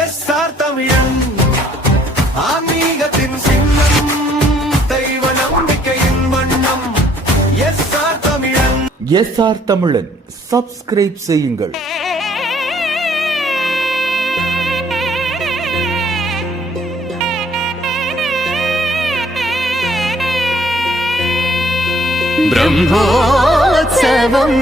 S R தமிழன் ஆன்மீகத்தின் சின்னம் வண்ணம். S R S R Tamilan subscribe செய்யுங்கள். பிரம்மோத்சவம்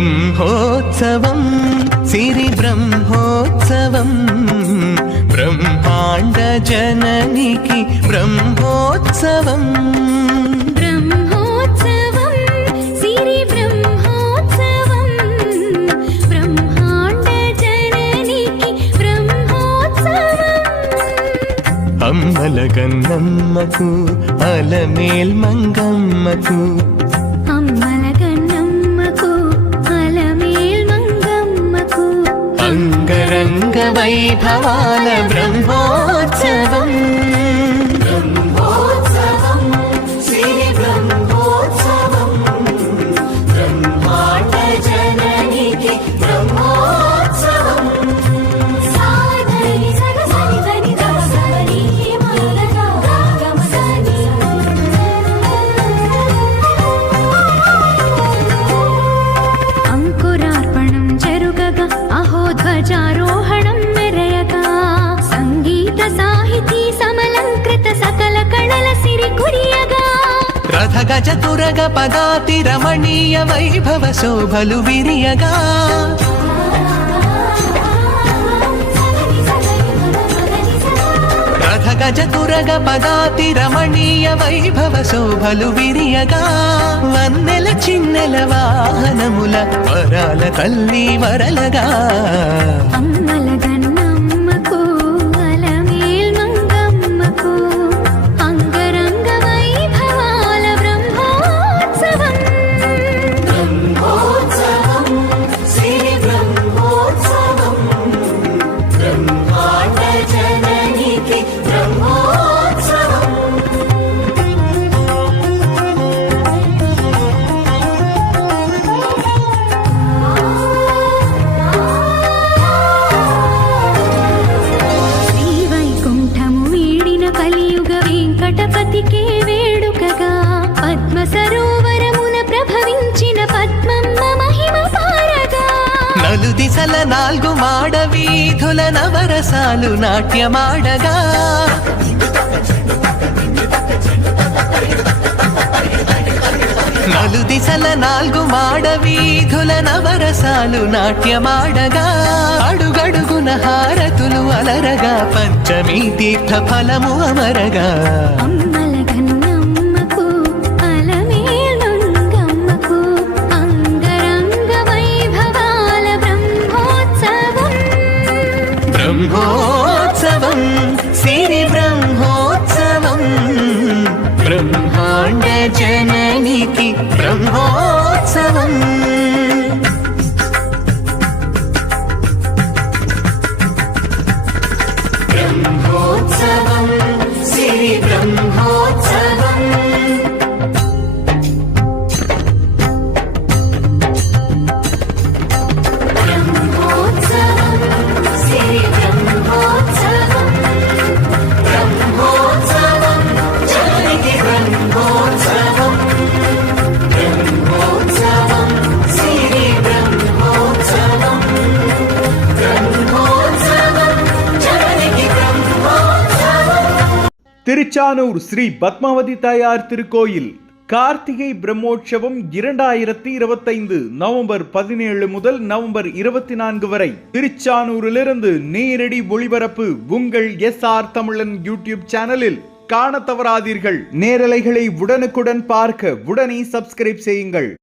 బ్రహ్మోత్సవం సిరి బ్రహ్మోత్సవం బ్రహ్మాండ జననికి బ్రహ్మోత్సవం బ్రహ్మోత్సవం సిరి బ్రహ్మోత్సవం బ్రహ్మాండ జననికి బ్రహ్మోత్సవం అమ్మల గన్నమ్మకు అలమేల్ మంగమ్మకు అంగరంగ వైభవాల బ్రహ్మోత్సవం బ్రహ్మోత్సవం సాహితీ సమలంకృత సకల కళల సిరి కురియగా. రథ గజ తురగ పదాతి రమణీయ వైభవ శోభలు విరియగా. రథ గజ తురగ పదాతి రమణీయ వైభవ శోభలు విరియగా. వన్నెల చిన్నెల వాహనముల వరాల తల్లి వరలగా. వెంకటపతికే వేడుకగా పద్మ సరోవరమున ప్రభవించిన పద్మమ్మ మహిమ పారగా. నలు దిశల నాలుగు మాడ వీధుల నవరసాలు నాట్యమాడగా. నలు దిశల నాలుగు మాడ వీధుల నవరసాలు నాట్యమాడగా. అడుగడుగున హార అలరగా పంచమీ తీర్థ ఫలము అమరగా. అమ్మల గన్నమ్మకు అలమేల్ మంగమ్మకు అంగరంగ వైభవాల బ్రహ్మోత్సవం. బ్రహ్మోత్సవం సిరి బ్రహ్మోత్సవం. బ్రహ్మాండ జననికి బ్రహ్మోత్సవం திருச்சானூர் ஸ்ரீ பத்மாவதி தாயார் திருக்கோயில் கார்த்திகை பிரம்மோற்சவம் இரண்டாயிரத்தி இருபத்தைந்து நவம்பர் பதினேழு முதல் நவம்பர் இருபத்தி நான்கு வரை. திருச்சானூரிலிருந்து நேரடி ஒளிபரப்பு உங்கள் எஸ் ஆர் தமிழன் யூடியூப் சேனலில் காண தவறாதீர்கள். நேரலைகளை உடனுக்குடன் பார்க்க உடனே சப்ஸ்கிரைப் செய்யுங்கள்.